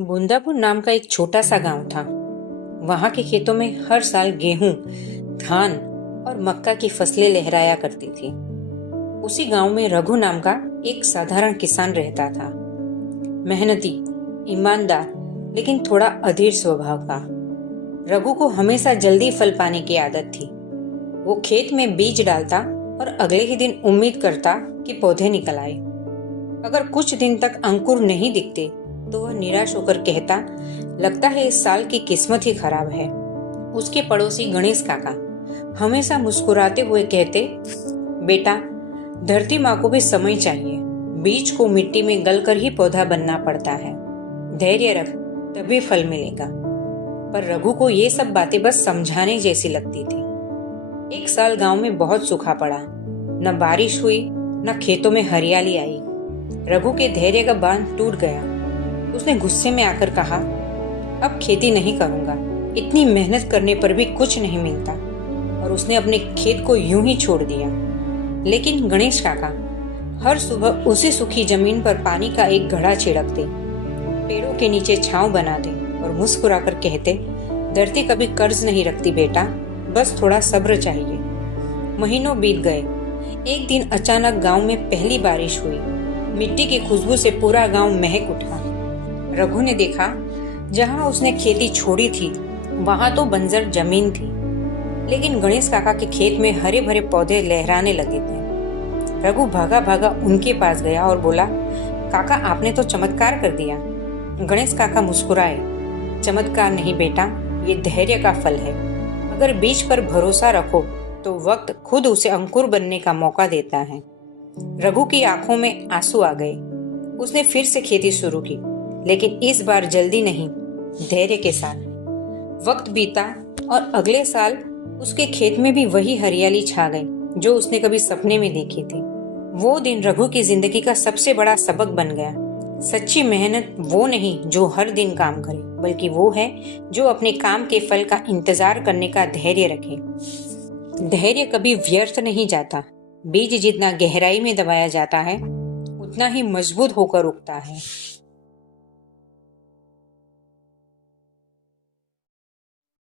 बुंदापुर नाम का एक छोटा सा गांव था। वहां के खेतों में हर साल गेहूं, धान और मक्का की फसलें लहराया करती थी। उसी गांव में रघु नाम का एक साधारण किसान रहता था। मेहनती, ईमानदार, लेकिन थोड़ा अधीर स्वभाव का। रघु को हमेशा जल्दी फल पाने की आदत थी। वो खेत में बीज डालता और अगले ही दिन उम्मीद करता कि पौधे निकल आए। अगर कुछ दिन तक अंकुर नहीं दिखते तो वह निराश होकर कहता, लगता है इस साल की किस्मत ही खराब है। उसके पड़ोसी गणेश काका हमेशा मुस्कुराते हुए कहते, बेटा, धरती माँ को भी समय चाहिए। बीज को मिट्टी में गलकर ही पौधा बनना पड़ता है। धैर्य रख, तभी फल मिलेगा। पर रघु को ये सब बातें बस समझाने जैसी लगती थी। एक साल गांव में बहुत सूखा पड़ा। न बारिश हुई, न खेतों में हरियाली आई। रघु के धैर्य का बांध टूट गया। उसने गुस्से में आकर कहा, अब खेती नहीं करूंगा। इतनी मेहनत करने पर भी कुछ नहीं मिलता। और उसने अपने खेत को यूं ही छोड़ दिया। लेकिन गणेश काका हर सुबह उसी सूखी जमीन पर पानी का एक घड़ा छिड़कते, पेड़ों के नीचे छांव बनाते और मुस्कुराकर कहते, धरती कभी कर्ज नहीं रखती बेटा, बस थोड़ा सब्र चाहिए। महीनों बीत गए। एक दिन अचानक गांव में पहली बारिश हुई। मिट्टी की खुशबू से पूरा गांव महक उठा। रघु ने देखा, जहां उसने खेती छोड़ी थी वहां तो बंजर जमीन थी, लेकिन गणेश काका के खेत में हरे भरे पौधे लहराने लगे थे। रघु भागा भागा उनके पास गया और बोला, काका, आपने तो चमत्कार कर दिया। गणेश काका मुस्कुराए, चमत्कार नहीं बेटा, ये धैर्य का फल है। अगर बीज पर भरोसा रखो तो वक्त खुद उसे अंकुर बनने का मौका देता है। रघु की आंखों में आंसू आ गए। उसने फिर से खेती शुरू की, लेकिन इस बार जल्दी नहीं, धैर्य के साथ। वक्त बीता और अगले साल उसके खेत में भी वही हरियाली छा गई जो उसने कभी सपने में देखी थी। वो दिन रघु की जिंदगी का सबसे बड़ा सबक बन गया। सच्ची मेहनत वो नहीं जो हर दिन काम करे, बल्कि वो है जो अपने काम के फल का इंतजार करने का धैर्य रखे। धैर्य कभी व्यर्थ नहीं जाता। बीज जितना गहराई में दबाया जाता है, उतना ही मजबूत होकर उगता है।